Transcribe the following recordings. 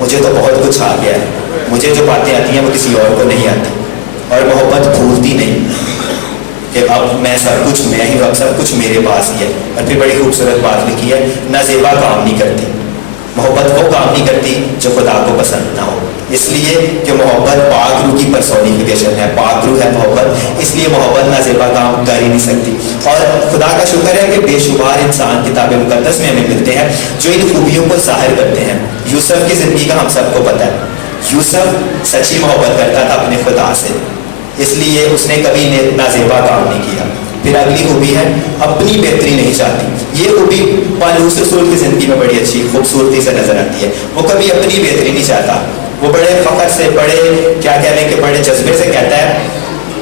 مجھے تو بہت کچھ آ گیا ہے, مجھے جو باتیں آتی ہیں وہ کسی اور کو نہیں آتی. اور محبت بھولتی نہیں کہ اب میں سب کچھ میں ہی, اب سب کچھ میرے پاس ہی ہے. اور پھر بڑی خوبصورت بات لکھی ہے, نازیبا کام نہیں کرتی. محبت وہ کام نہیں کرتی جو خدا کو پسند نہ ہو, اس لیے کہ محبت پاک روح کی پرسونیفیکیشن ہے, پاک روح ہے محبت, اس لیے محبت نازیبا کام کر ہی نہیں سکتی. اور خدا کا شکر ہے کہ بے شمار انسان کتاب مقدس میں ہمیں ملتے ہیں جو ان خوبیوں کو ظاہر کرتے ہیں. یوسف کی زندگی کا ہم سب کو پتہ ہے, یوسف سچی محبت کرتا تھا اپنے خدا سے, اس لیے اس نے کبھی نازیبا کام نہیں کیا. پھر اگلی خوبی ہے اپنی بہتری نہیں چاہتی. یہ خوبی پالوس رسول کی زندگی میں بڑی اچھی خوبصورتی سے نظر آتی ہے. وہ کبھی اپنی بہتری نہیں چاہتا, وہ بڑے فخر سے, بڑے کیا کہنے کے بڑے جذبے سے کہتا ہے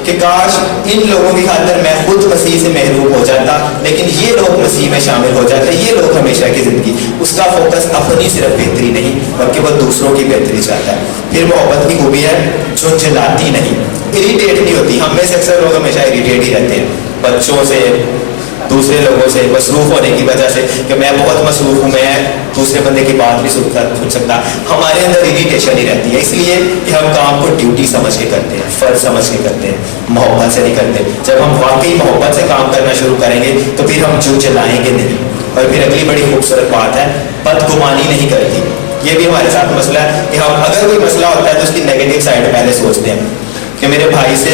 کہ کاش ان لوگوں کی خاطر میں خود مسیح سے محروم ہو جاتا, لیکن یہ لوگ مسیح میں شامل ہو جاتے. یہ لوگ ہمیشہ کی زندگی, اس کا فوکس اپنی صرف بہتری نہیں بلکہ وہ دوسروں کی بہتری چاہتا ہے. پھر محبت کی خوبی ہے جھنجھلاتی نہیں, اریٹیٹ نہیں ہوتی. ہم میں سے اکثر لوگ ہمیشہ اریٹیٹ ہی رہتے ہیں, بچوں سے, دوسرے لوگوں سے, مصروف ہونے کی وجہ سے کہ میں بہت مصروف ہوں, میں دوسرے بندے کی بات نہیں سن سکتا. ہمارے اندر اریٹیشن ہی رہتی ہے, اس لیے کہ ہم کام کو ڈیوٹی سمجھ کے کرتے ہیں, فرض سمجھ کے کرتے ہیں, محبت سے نہیں کرتے. جب ہم واقعی محبت سے کام کرنا شروع کریں گے تو پھر ہم چلائیں گے نہیں. اور پھر اگلی بڑی خوبصورت بات ہے بدگمانی نہیں کرتی. یہ بھی ہمارے ساتھ مسئلہ ہے کہ ہم اگر کوئی مسئلہ ہوتا ہے تو اس کی نیگیٹو سائڈ پہلے سوچتے ہیں کہ میرے بھائی سے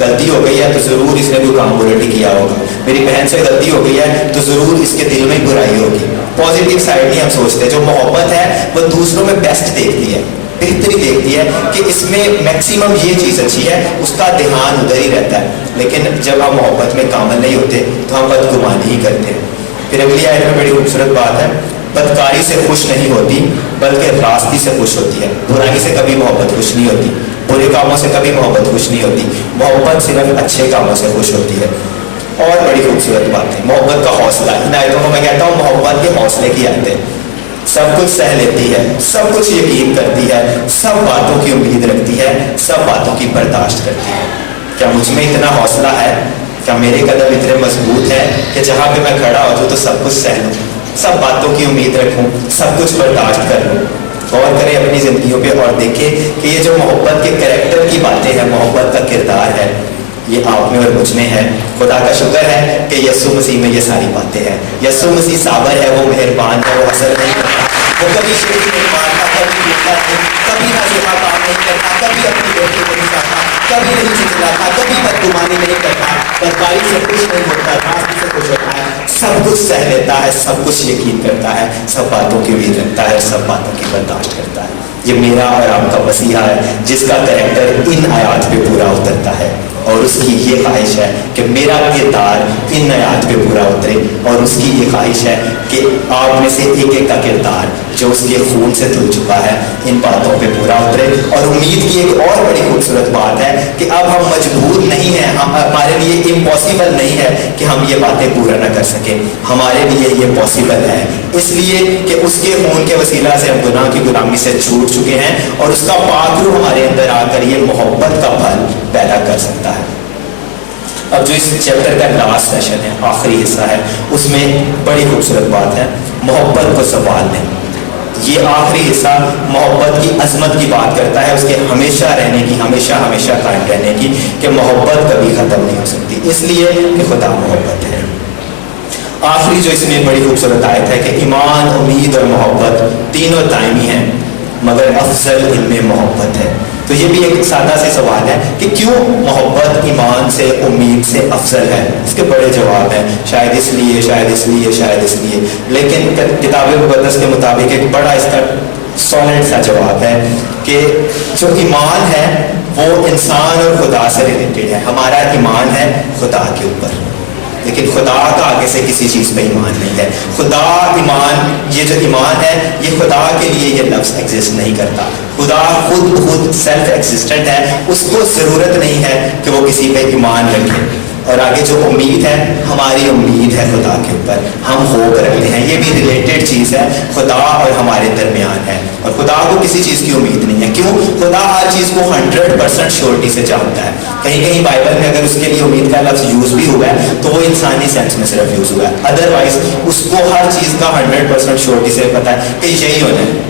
غلطی ہو گئی ہے تو ضرور اس نے کوئی کام الٹی کیا ہوگا, میری بہن سے غلطی ہو گئی ہے تو ضرور اس کے دل میں برائی ہوگی. پازیٹیو سائڈ نہیں ہم سوچتے. جو محبت ہے وہ دوسروں میں بیسٹ دیکھتی ہے, بہتری دیکھتی ہے کہ اس میں میکسیمم یہ چیز اچھی ہے, اس کا دھیان ادھر ہی رہتا ہے. لیکن جب ہم محبت میں کامل نہیں ہوتے تو ہم بدگمانی ہی کرتے ہیں. پھر اگلی آیت میں بڑی خوبصورت بات ہے, بدکاری سے خوش نہیں ہوتی بلکہ راستی سے خوش ہوتی ہے. برائی سے کبھی محبت خوش نہیں ہوتی, برے کاموں سے کبھی محبت خوش نہیں ہوتی. محبت صرف اچھے کاموں سے خوش ہوتی ہے. اور بڑی خوبصورت بات ہے محبت کا حوصلہ. ان آیتوں کو میں کہتا ہوں محبت کے حوصلے کی آیتیں. سب کچھ سہ لیتی ہے, سب کچھ یقین کرتی ہے, سب باتوں کی امید رکھتی ہے, سب باتوں کی برداشت کرتی ہے. کیا مجھ میں اتنا حوصلہ ہے؟ کیا میرے قدم اتنے مضبوط ہے کہ جہاں پہ میں کھڑا ہوتا ہوں تو سب کچھ سہ لوں, سب باتوں کی امید رکھوں, سب کچھ برداشت کر لوں؟ غور کریں اپنی زندگیوں پہ اور دیکھیں کہ یہ جو محبت کے کریکٹر کی باتیں ہیں, محبت کا کردار ہے, یہ آپ میں اور مجھ میں ہے. خدا کا شکر ہے کہ یسوع مسیح میں یہ ساری باتیں ہیں. یسوع مسیح صابر ہے, وہ مہربان ہے, وہ حسد نہیں کرتا, وہ کبھی شریک نہیں مارتا, کبھی بولتا نہیں, کبھی نازیبا کام نہیں کرتا, کبھی اپنی بیٹی کو نہیں چاہتا, کبھی نہیں جھنجھلاتا, کبھی بدگمانی نہیں کرتا, بدکاری سے خوش نہیں ہوتا, راستے سے خوش ہوتا ہے, سب کچھ سہ لیتا ہے, سب کچھ یقین کرتا ہے, سب باتوں کی امید رکھتا ہے, سب باتوں کی برداشت کرتا ہے. یہ میرا اور آپ کا مسیحا ہے جس کا کریکٹر ان آیات پہ پورا اترتا ہے, اور اس کی یہ خواہش ہے کہ میرا کردار ان آیات پہ پورا اترے, اور اس کی یہ خواہش ہے کہ آپ میں سے ایک ایک کا کردار جو اس کے خون سے دھل چکا ہے ان باتوں پہ پورا اترے. اور امید کی ایک اور بڑی خوبصورت بات ہے کہ اب ہم مجبور نہیں ہیں, ہمارے لیے امپاسبل نہیں ہے کہ ہم یہ باتیں پورا نہ کر سکیں. ہمارے لیے یہ پاسبل ہے, اس لیے کہ اس کے خون کے وسیلہ سے ہم گناہ کی غلامی سے چھوٹ چکے ہیں, اور اس کا پاک روح ہمارے اندر آ کر یہ محبت کا پھل پیدا کر سکتا ہے. اب جو اس چیپٹر کا لاسٹ سیشن ہے, آخری حصہ ہے, اس میں بڑی خوبصورت بات ہے محبت کو سنبھالنے. یہ آخری حصہ محبت کی عظمت کی بات کرتا ہے, اس کے ہمیشہ رہنے کی, ہمیشہ ہمیشہ قائم رہنے کی, کہ محبت کبھی ختم نہیں ہو سکتی, اس لیے کہ خدا محبت ہے. آخری جو اس میں بڑی خوبصورت آیت ہے کہ ایمان, امید اور محبت تینوں دائمی ہیں, مگر افضل ان میں محبت ہے. تو یہ بھی ایک سادہ سے سوال ہے کہ کیوں محبت ایمان سے, امید سے افضل ہے؟ اس کے بڑے جواب ہیں, شاید اس لیے, شاید اس لیے, شاید اس لیے. لیکن کتاب مقدس کے مطابق ایک بڑا اس کا سالڈ سا جواب ہے کہ جو ایمان ہے وہ انسان اور خدا سے ریلیٹڈ ہے. ہمارا ایمان ہے خدا کے اوپر, لیکن خدا کا آگے سے کسی چیز پہ ایمان نہیں ہے. خدا ایمان, یہ جو ایمان ہے یہ خدا کے لیے یہ لفظ ایگزسٹ نہیں کرتا. خدا خود سیلف ایگزسٹنٹ ہے, اس کو ضرورت نہیں ہے کہ وہ کسی پہ ایمان رکھے. اور آگے جو امید ہے, ہماری امید ہے خدا کے اوپر, ہم ہوپ رکھتے ہیں. یہ بھی ریلیٹڈ چیز ہے, خدا اور ہمارے درمیان ہے, اور خدا کو کسی چیز کی امید نہیں ہے. کیوں؟ خدا ہر چیز کو 100% شیورٹی سے جانتا ہے. کہیں کہیں بائبل میں اگر اس کے لیے امید کا لفظ یوز بھی ہوا ہے تو وہ انسانی سینس میں صرف یوز ہوا ہے, ادروائز اس کو ہر چیز کا 100% شیورٹی سے پتا ہے کہ یہی ہونا ہے.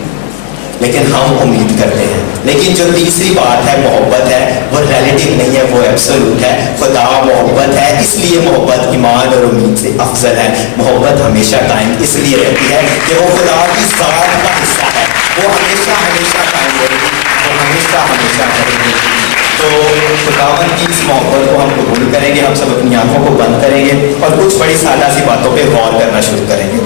لیکن ہم امید کرتے ہیں. لیکن جو تیسری بات ہے محبت ہے, وہ ریلیٹیو نہیں ہے, وہ ایبسولوٹ ہے. خدا محبت ہے, اس لیے محبت ایمان اور امید سے افضل ہے. محبت ہمیشہ قائم اس لیے رہتی ہے کہ وہ خدا کی ذات کا حصہ ہے, وہ ہمیشہ ہمیشہ قائم رہے گی, وہ ہمیشہ ہمیشہ رہے گی. تو خداوند کی اس محبت کو ہم قبول کریں گے. ہم سب اپنی آنکھوں کو بند کریں گے اور کچھ بڑی سادہ سی باتوں پہ غور کرنا شروع کریں گے.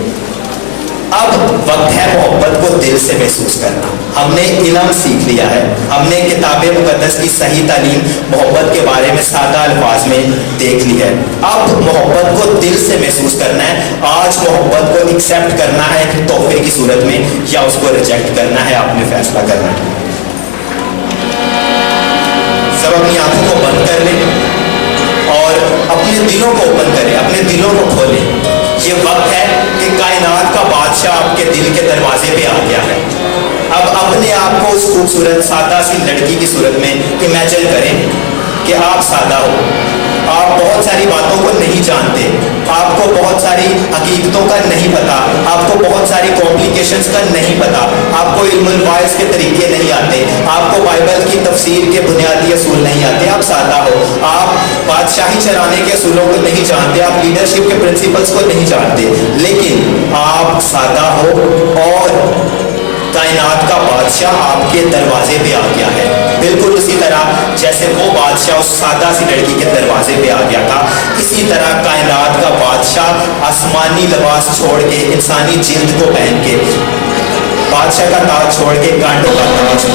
اب وقت ہے محبت کو دل سے محسوس کرنا. ہم نے علم سیکھ لیا ہے, ہم نے کتاب مقدس کی صحیح تعلیم محبت کے بارے میں سادہ الفاظ میں دیکھ لی ہے. اب محبت کو دل سے محسوس کرنا ہے. آج محبت کو ایکسیپٹ کرنا ہے تحفے کی صورت میں, یا اس کو ریجیکٹ کرنا ہے, آپ نے فیصلہ کرنا ہے. سب اپنی آنکھوں کو بند کر لیں اور اپنے دلوں کو اوپن کریں, اپنے دلوں کو کھولیں. یہ وقت ہے کہ کائنات کا بادشاہ آپ کے دل کے دروازے پہ آ گیا ہے. اب اپنے آپ کو اس خوبصورت سادہ سی لڑکی کی صورت میں امیجن کریں کہ آپ سادہ ہو, آپ بہت ساری باتوں کو نہیں جانتے, آپ کو بہت ساری حقیقتوں کا نہیں پتا, آپ کو بہت ساری کمپلیکیشنز کا نہیں پتا, آپ کو علم الواعظ کے طریقے نہیں آتے, آپ کو بائبل کی تفسیر کے بنیادی اصول نہیں آتے. آپ سادہ ہو, آپ بادشاہی چلانے کے اصولوں کو نہیں جانتے, آپ لیڈرشپ کے پرنسپلز کو نہیں جانتے, لیکن آپ سادہ ہو اور کائنات کا بادشاہ آپ کے دروازے پہ آ گیا ہے. بالکل اسی طرح جیسے وہ بادشاہ اس سادہ سی لڑکی کے دروازے پہ آ گیا تھا, اسی طرح کائنات کا بادشاہ آسمانی لباس چھوڑ کے, انسانی جلد کو پہن کے, بادشاہ کا تاج چھوڑ کے کانٹوں کا تاج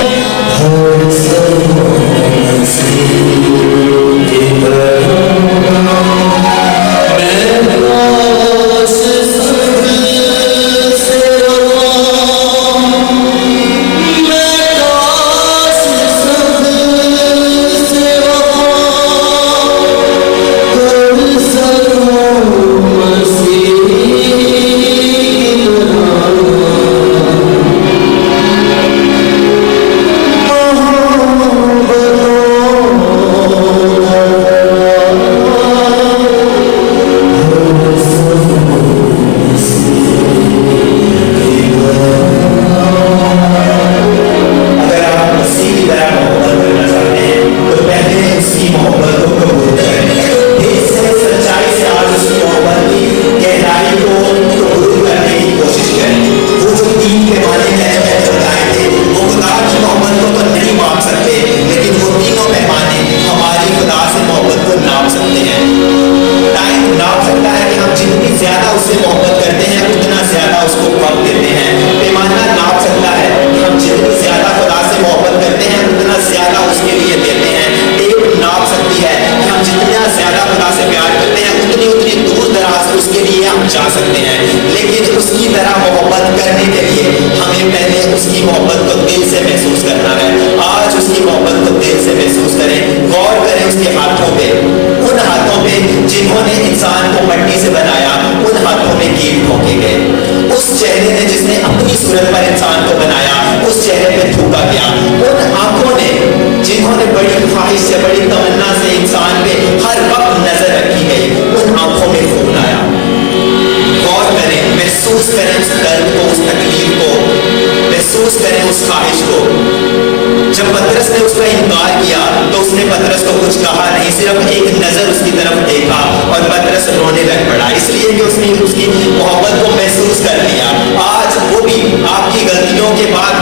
محبت کو محسوس کر لیا. آج وہ بھی آپ کی غلطیوں کے بعد